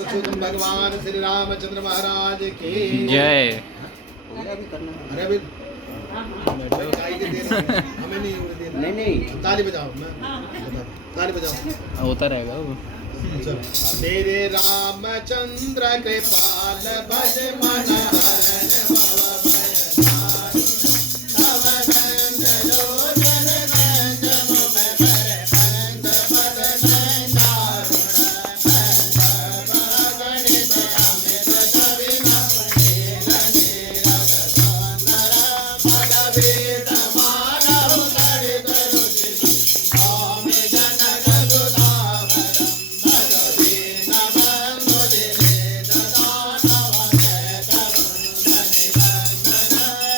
भगवान श्री रामचंद्र महाराज की जय। अरे अभी हमें नहीं देना। नहीं ताली बजाओ। मैं ताली बजाओ होता रहेगा वो। मेरे रामचंद्र कृपाल भज मन हरण भव भय तव रंग लोचन रंग मुख पर बंद पद दारुण गणित अमित कविना नील नीरव सुंदर पदवीत मानव ललित रुचि स्वामी जनक सुधावरम भजवीन बंधु दिवेद दानव जय करुण निबंधन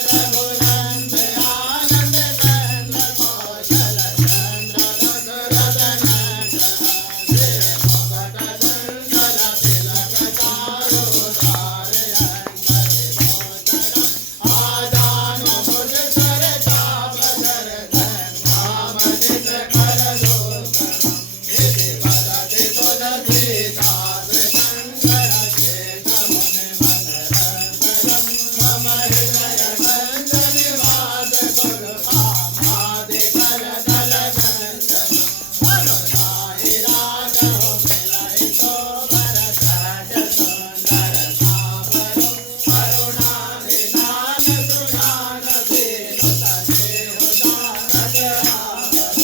रघुनंद आनंद चंद्र कौशल चंद्र दशरथ नंदन श्री भगत सुंदर तिलक चारु धार अंगद गोचर आजानु भुज सर चाप धर धन भामनित कर लोकरम इति वदति तुलसीदास शंकर शेष मुनि मनरंजनम मम हृदय मंजन निवास गुरु कामादि कर दल नंदनम अनुराहि राघव मिलहि तो भरत सुंदर सावरो करुणा निधान सुजान दीनु तदेहु जानत आवरो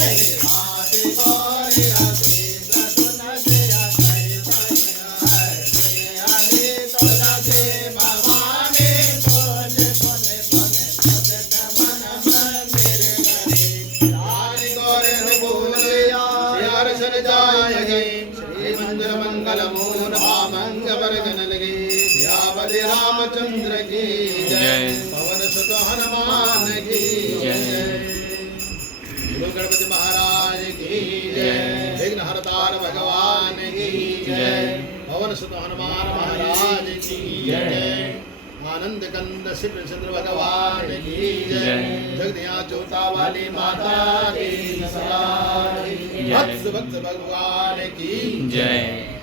एहि भांति गौरी असीस तुलसी सहित हरि हरि तुलसी भवानी तुल पुनि पुनि मुदित मन मंदिर करी रानी गौर बोलिया श्री हर्षण जाय गई श्री मंदिर मंगल मूल भामंग वर्गन लगे सियावति रामचंद्र की जय पवन सुत हनुमान की जय गुरु गणपति महाराज की जय विघ्न हरतार भगवान की जय पवन सुत हनुमान महाराज की जय आनंद कंद शिव चंद्र भगवान की जय जगदिया जोता वाली माता की सदा भक्त भक्त भगवान की जय।